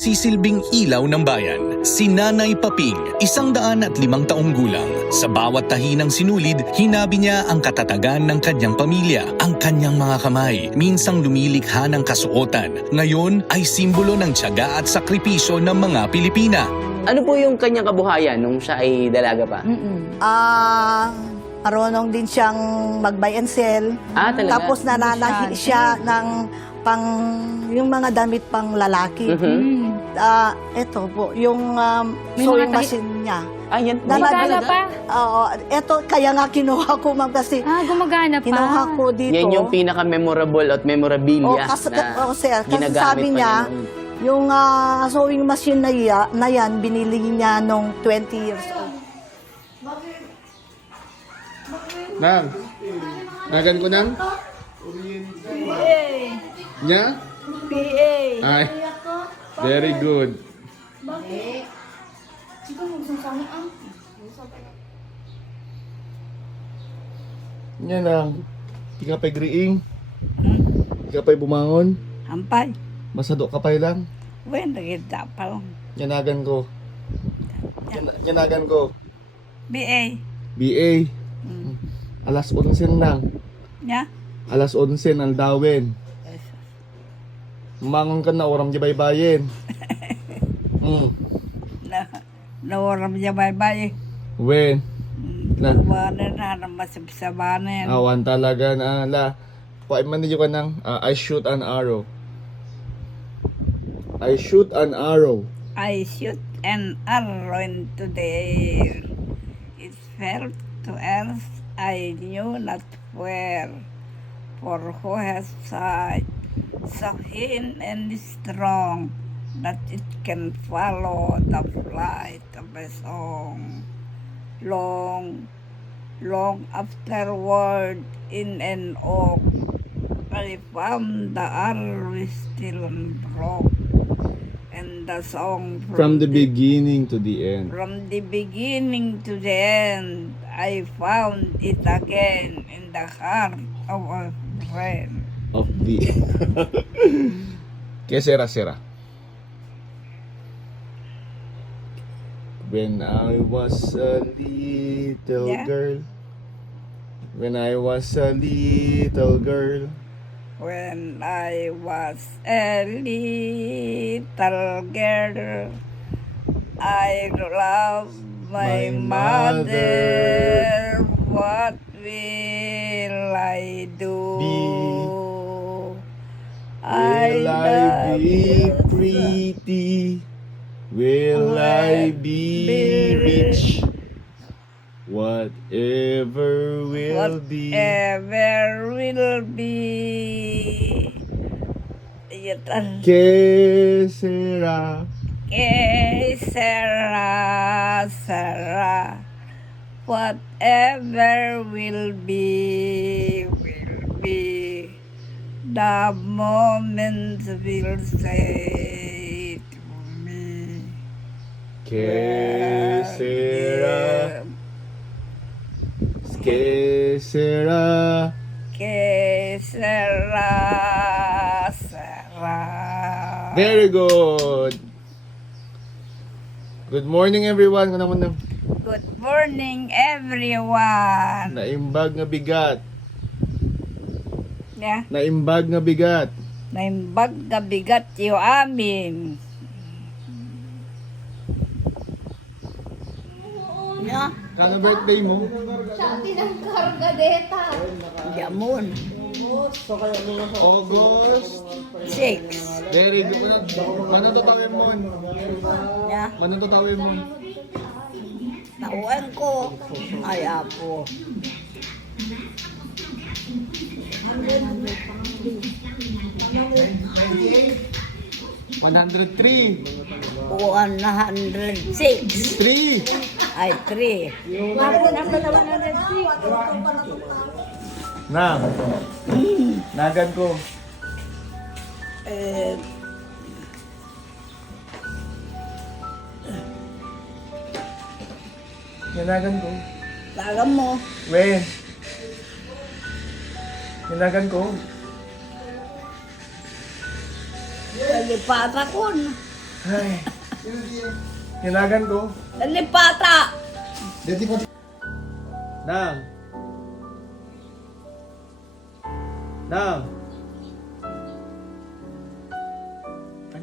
Sisilbing ilaw ng bayan, si Nanay Paping, 105 taong gulang. Sa bawat tahi ng sinulid, hinabi niya ang katatagan ng kanyang pamilya, ang kanyang mga kamay. Minsang lumilikha ng kasuotan, ngayon ay simbolo ng tiyaga at sakripisyo ng mga Pilipina. Ano po yung kanyang kabuhayan nung siya ay dalaga pa? Marunong din siyang mag-buy and sell. Talaga? Tapos nananahi siya ng yung mga damit pang lalaki. Ito po, yung sewing machine niya. Yan. Gumagana pa? Oo, ito, kaya nga kinuha ko, ma'am, kasi Gumagana pa. kinuha ko dito. Yan yung pinaka-memorable at memorabilia sir, kasi ginagamit sabi pa niya, noon. yung sewing machine na yan, binili niya nung 20 years old. Nang, nagan ko nang? Nya? PA. Ay, very good. Nya nang, di ka pa'y griing? Di ka pa'y bumangon? Ampay, Masado ka pa'y lang? when kita pa lang. Yanagan ko. Yanagan ko. BA, BA. Alas 11 lang. nya? Alas 11 ang dawin. Mangon ka na, oram di baybayin. Nawaram niya bye-bye. When? Na, Sabanan na, masabsabanan. awan talaga na la. Paiman niyo ka ng I shoot an arrow. I shoot an arrow. I shoot an arrow into the air. It fell to earth, I knew not where. For who has sight, so keen and strong, that it can follow the flight of a song. Long afterward, in an oak, I found the arrow still unbroke, and the song From the beginning to the end. From the beginning to the end, I found it again in the heart of a friend. Of the... Que sera, sera. When I was a little Yeah. girl. When I was a little girl. When I was a little girl, I loved my mother. What will I do? Will I be love pretty? Will I be rich? Whatever will be. Whatever will be. Que sera? Que sera. Whatever will be, will be. The moment will say to me. Que sera? Que sera? Que sera. Very good. Good morning everyone. Kuna mo na Good morning, everyone. naimbag nga bigat. Yeah. Naimbag nga bigat. Naimbag na bigat yung amin. Yeah. Kano birthday mo? Jamon. August. 6. Very good. Mano to tawin mo? Yeah. Mano to tawin mo? Nauan ko. Ay, apo. $103. 106. 3. Ay, 3. Na. Nagan ko. Yanagan ko. Tagam mo. When? Yanagan ko. Nagipata ko. Ay, hinagan ko. Nalipata! Dati ko. Nang. Nang.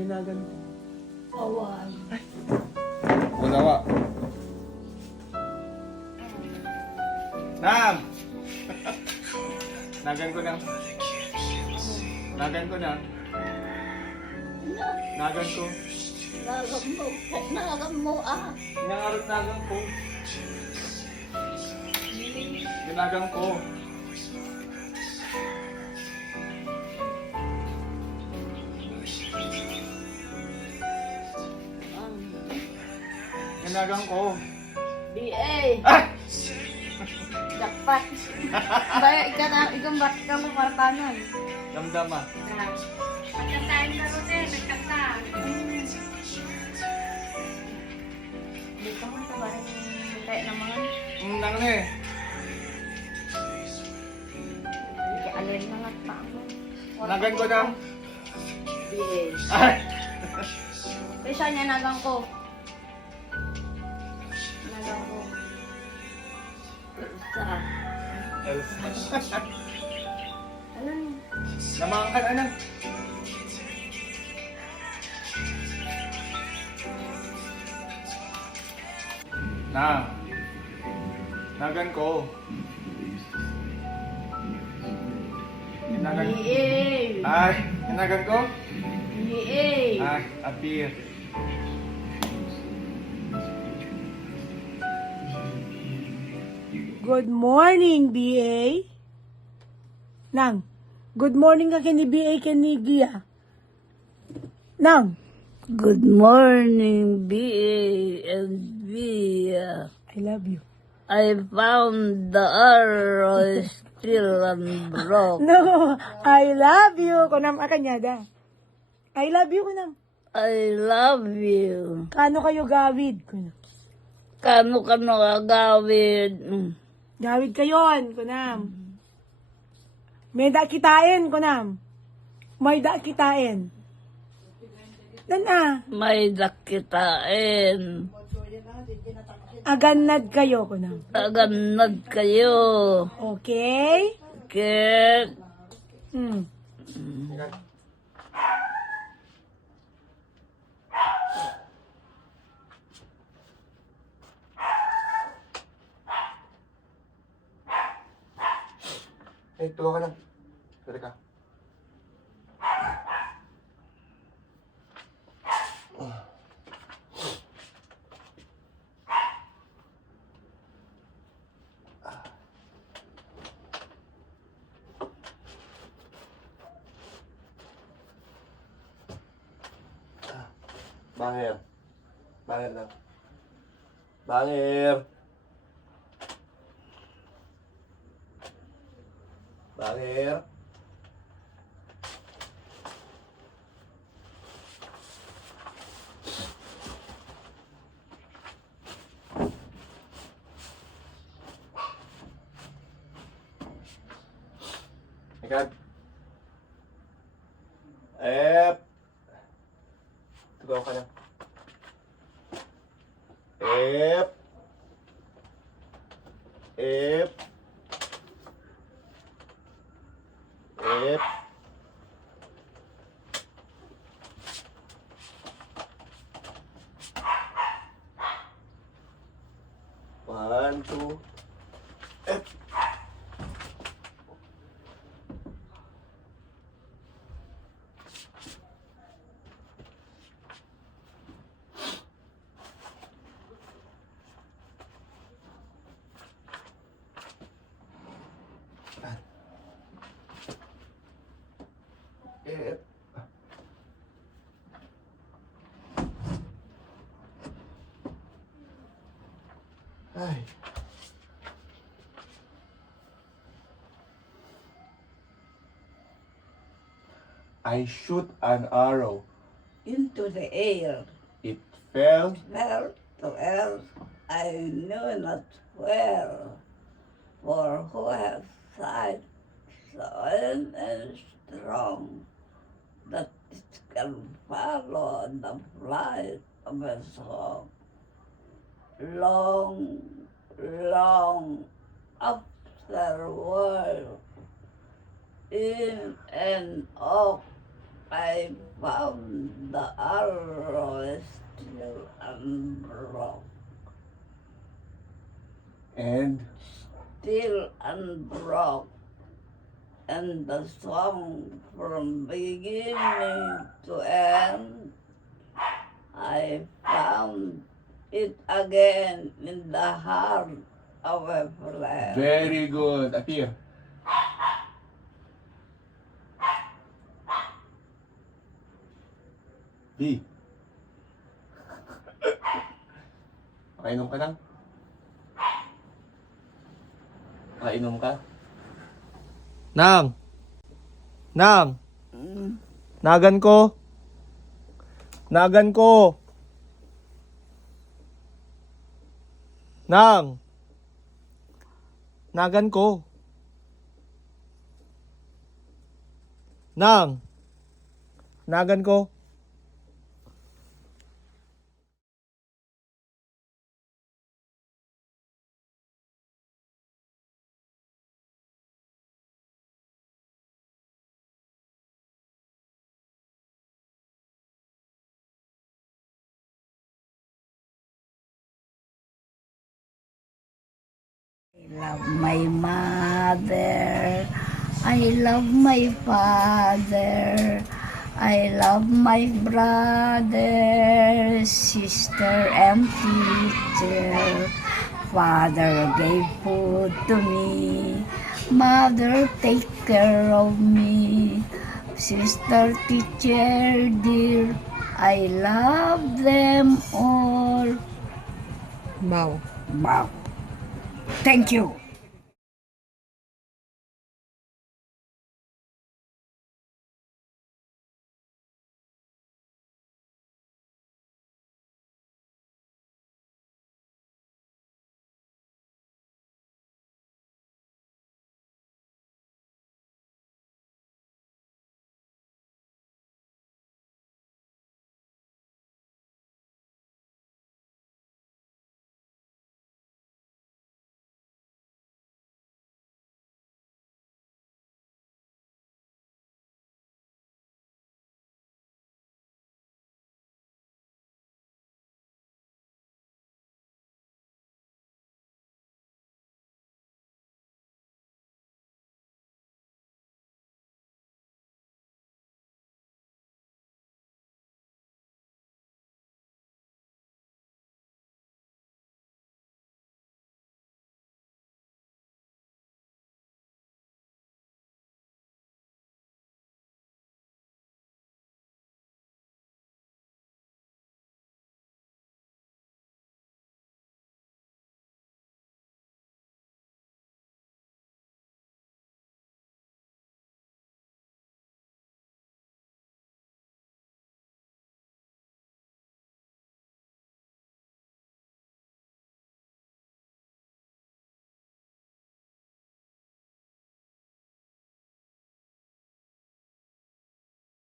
Hinagan ko. Awan. Wala wa. Nang. Nagan ko na. Nagan ko na. Nagan ko. Nagam mo ah. Nangarap nagan ko. Ginagang ko. Ginagang ko. BA. Ah! Dapat. Baya, ikaw ba't ka mo partanan? Damdama. Pagkantaan na rin eh, nagkanta. Dito mo ito ba rin kaya naman? Nang ne. Kaya alin na nga pa ako. Nagan ko na. BA. Ay! Kaya niya nagang ko. Nagang ko. Sa ano yun? Namangkan, ano? Na. Nagan ko. Nagan. BA. Ay, nagan ko? BA. Ay, appear. Good morning, BA. Nang, good morning ka kini BA kini Gia. Nang, Good morning, BA and Bia. I love you. I found the arrow still unbroken. No, I love you. Kunam akanyada. I love you, kunam. I love you. Kano kayo gawid? Kunam. Kano ka nakagawid? Gawid kayon, kunam. May da kitain, kunam. May da kitain. Dana, May dakitain. aganad kayo, kunam. Taganad kayo. Okay? Kit. Hmm. Eh, tuwa ka lang. Tara ka. Bangir. Bangir lang. Bangir. Bangir. Ikan. Tugaw ka lang. Ep. 1, 2. Ay. I shoot an arrow. Into the air. It fell. Fell to earth. I knew not where. For who has sight, soil and strong, that it can follow the flight of a song. Long, long afterward, in an oak, I found the arrow still unbroken. And Still unbroken, and the song from beginning to end, I found it again in the heart of a friend. very good. Atir. B. Pakainom ka lang. Pakainom ka. Nang! Nang! Nagan ko! Nagan ko! Nang! Nagan ko! Nang! Nagan ko! I love my mother. I love my father. I love my brother, sister, and teacher. Father gave food to me. Mother take care of me. Sister, teacher, dear. I love them all. Wow. Wow. Thank you.